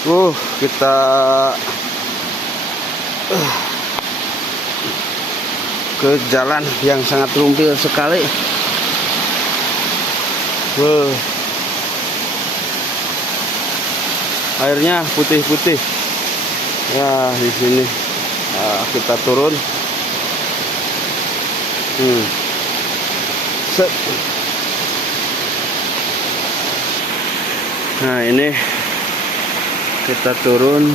Kita ke jalan yang sangat rumpil sekali. Airnya putih-putih. Ya, di sini. Nah, kita turun. Set. Nah, ini kita turun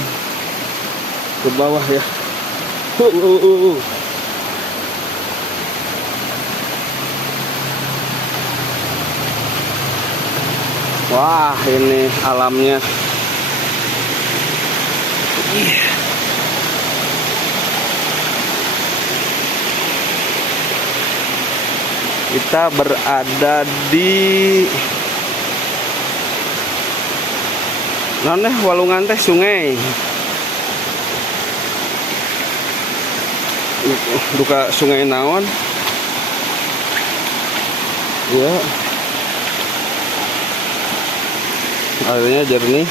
ke bawah ya. Wah, ini alamnya. Kita berada di Walungan teh sungai. Duka sungai naon. Ya. Airnya jernih.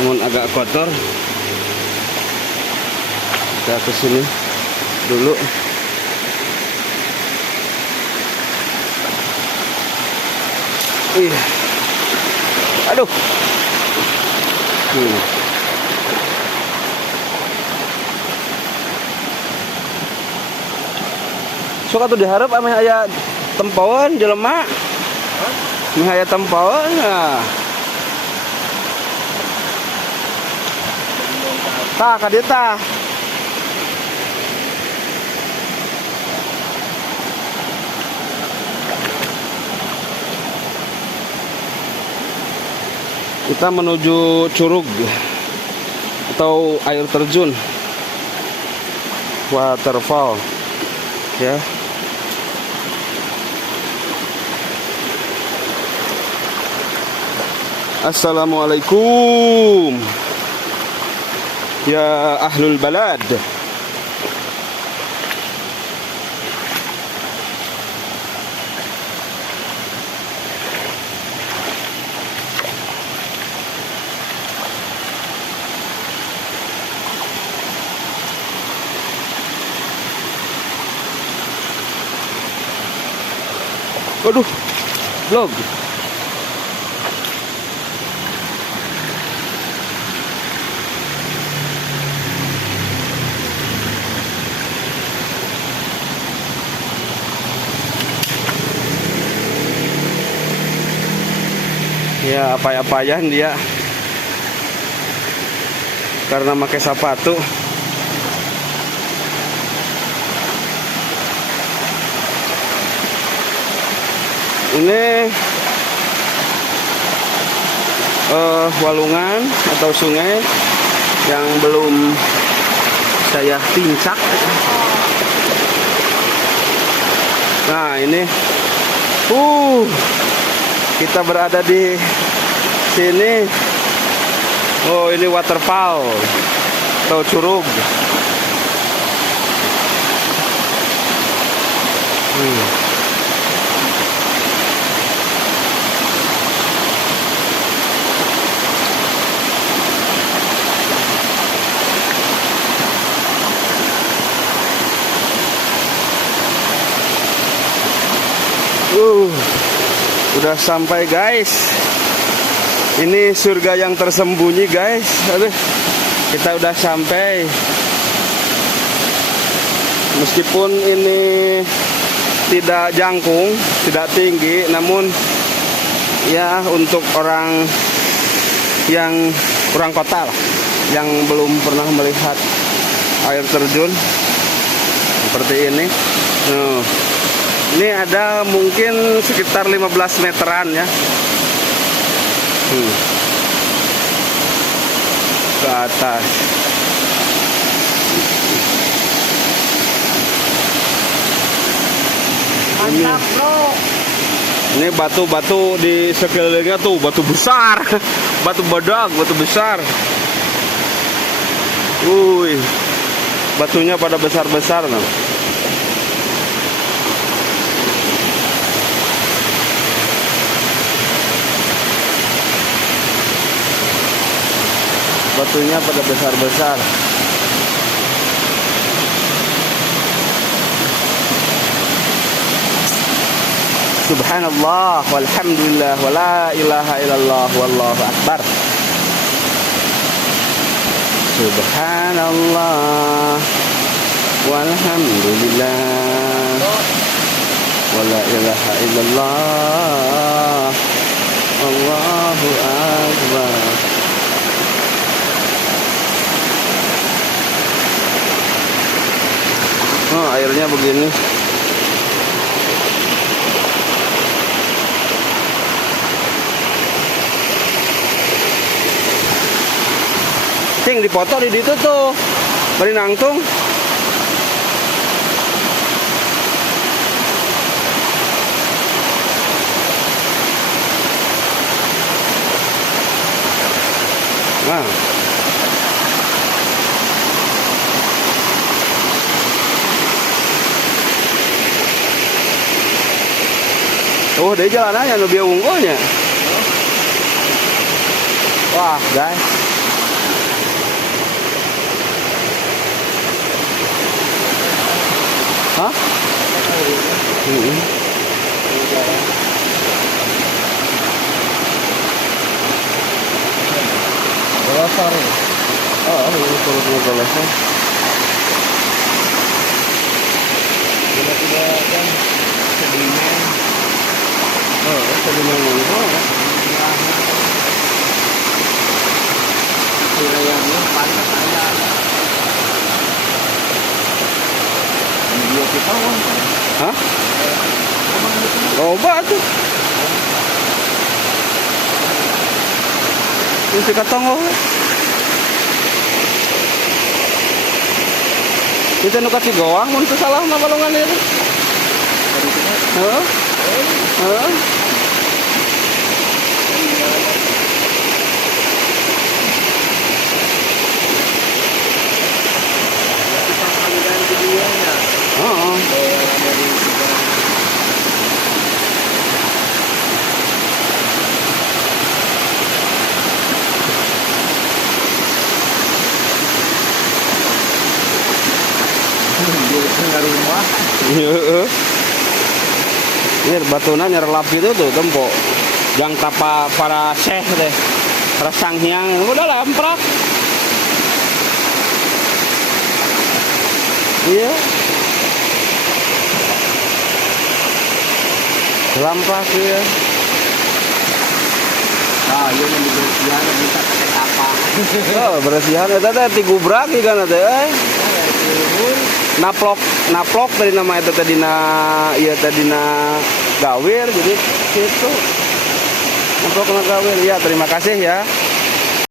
Namun agak kotor. Kita ke sini dulu. Aduh. Sok atuh diharap ame aya tempauan jelema. Ame aya tempauan. Nah. Tah ka dieu tah. Kita menuju curug atau air terjun, waterfall ya. Assalamualaikum ya ahlul balad. Waduh, vlog. Ya, apa-apaan dia karena pakai sepatu. Ini walungan atau sungai yang belum saya pincak. Nah, ini kita berada di sini. Oh, ini waterfall atau curug. Udah sampai guys. Ini surga yang tersembunyi guys. Aduh, kita udah sampai. Meskipun ini tidak jangkung, tidak tinggi, namun ya untuk orang kota lah, yang belum pernah melihat air terjun seperti ini. Ini ada mungkin sekitar 15 meteran ya. Ke atas. Mantap, bro. Ini batu-batu di sekelilingnya tuh, batu besar. Batu badak, batu besar. Batunya pada besar-besar nah. batunya pada besar-besar. Subhanallah walhamdulillah wala ilaha illallah wallahu akbar. Subhanallah walhamdulillah wala ilaha illallah wallahu akbar. Oh, airnya begini. Cing dipoto di situ tuh. Beri nangtung. Nah. Oh, dia jalanannya lebih unggulnya. Wah, guys. Hah? Belasar. Oh, ini perutnya belasar. Tiba-tiba kan sedimen. Oh, sedimen ini. Wilayahnya panas ada. Hah? Obat tuh. Ini katong. Kita nu kasih goang mun teu salah mah balongan ieu. Heeh. Heeh. Ini batuna nyerelap gitu tuh tempo. Yang tapa para syekh deh. Para sanghyang udah lamprak. Iya. Lamprak ya. Ah, iya yang dibersihan bisa pakai apa? Oh, bersihan eta teh ti gubrak kan teh. Naplok dari nama itu tadi gawir, jadi gitu. Naplok gawir. Ya, terima kasih ya.